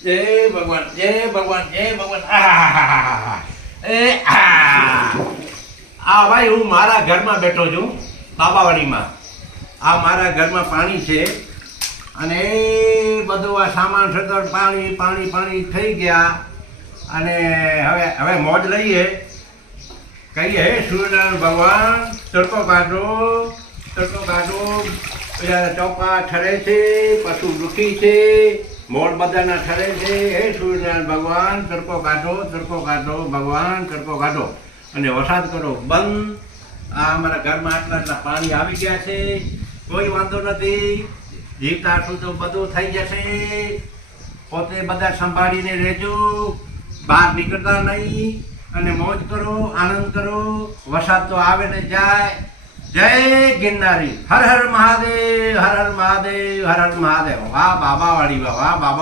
જય ભગવાન જય ભગવાન જય ભગવાન. આહાહાહાહા. આ ભાઈ હું મારા ઘરમાં બેઠો છું બાબાવાડીમાં. આ મારા ઘરમાં પાણી છે અને એ બધું આ સામાન સગવડ પાણી પાણી પાણી થઈ ગયા અને હવે મોજ લઈએ. કહીએ હે સૂર્યનારાયણ ભગવાન તડકો કાઢો તડકો કાઢો. પેલા ચોપા ઠરે છે, પશુ દુઃખી છે, મોડ બધાના ઠરે છે. હે સૂર્યનારાયણ ભગવાન તડકો કાઢો તડકો કાઢો ભગવાન તડકો કાઢો અને વરસાદ કરો બંધ. આ અમારા ઘરમાં આટલા પાણી આવી ગયા છે, કોઈ વાંધો નથી. જીવતા છું તો બધું થઈ જશે. પોતે બધા સંભાળીને રહેજો, બહાર નીકળતા નહીં અને મોજ કરો, આનંદ કરો. વરસાદ તો આવે ને જાય. જય ગિરનારી. હર હર મહાદેવ હર હર મહાદેવ હર હર મહાદેવ. વાહ બાબાવાડી વાહ બાબા.